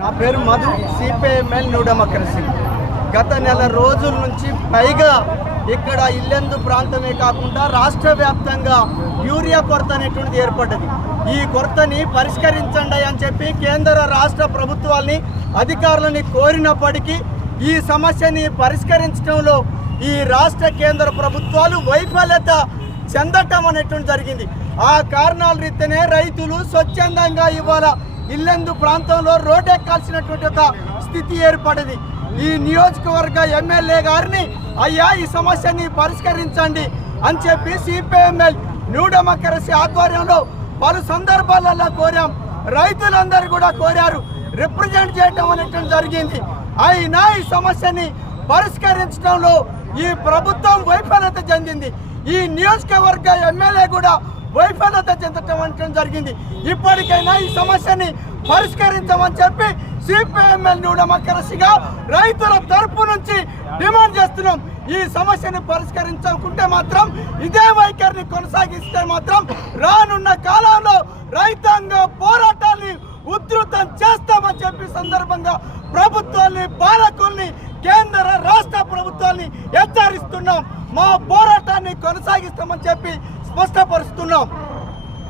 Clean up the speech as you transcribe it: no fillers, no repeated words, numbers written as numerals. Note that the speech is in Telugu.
నా పేరు మధు, సిపిఐఎంఎల్ న్యూ డెమోక్రసీ. గత నెల రోజుల నుంచి పైగా ఇక్కడ ఇల్లెందు ప్రాంతమే కాకుండా రాష్ట్ర వ్యాప్తంగా యూరియా కొరత అనేటువంటిది ఏర్పడ్డది. ఈ కొరతని పరిష్కరించండి అని చెప్పి కేంద్ర రాష్ట్ర ప్రభుత్వాల్ని అధికారులని కోరినప్పటికీ ఈ సమస్యని పరిష్కరించడంలో ఈ రాష్ట్ర కేంద్ర ప్రభుత్వాలు వైఫల్యత చెందటం అనేటువంటి జరిగింది. ఆ కారణాల రీతినే రైతులు స్వచ్ఛందంగా ఇవాళ ఇల్లెందు ప్రాంతంలో రోడ్డెక్కాల్సినటువంటి ఒక స్థితి ఏర్పడింది. ఈ నియోజకవర్గ ఎమ్మెల్యే గారిని అయ్యా ఈ సమస్యని పరిష్కరించండి అని చెప్పి సిపిఐఎంఎల్ న్యూ డెమోక్రసీ ఆధ్వర్యంలో పలు సందర్భాలలో కోరాం. రైతులందరూ కూడా కోరారు, రిప్రజెంట్ చేయడం అనేటువంటి జరిగింది. అయినా ఈ సమస్యని పరిష్కరించడంలో ఈ ప్రభుత్వం వైఫల్యత చెందింది. ఈ నియోజకవర్గ ఎమ్మెల్యే కూడా వైఫల్యత చెందటం జరిగింది. ఇప్పటికైనా ఈ సమస్యని పరిష్కరించమని చెప్పి సిపిఐఎంఎల్ న్యూ డెమోక్రసీగా రైతుల తరపు నుంచి డిమాండ్ చేస్తున్నాం. ఈ సమస్యను పరిష్కరించకుంటే మాత్రం ఇదే వైఖరిని కొనసాగిస్తే మాత్రం రానున్న కాలంలో రైతాంగ పోరాటాన్ని ఉధృతం చేస్తామని చెప్పి సందర్భంగా ప్రభుత్వాన్ని, పాలకుల్ని, కేంద్ర రాష్ట్ర ప్రభుత్వాన్ని హెచ్చరిస్తున్నాం. మా పోరాటాన్ని కొనసాగిస్తామని చెప్పి స్పష్టపరుస్తున్నాం.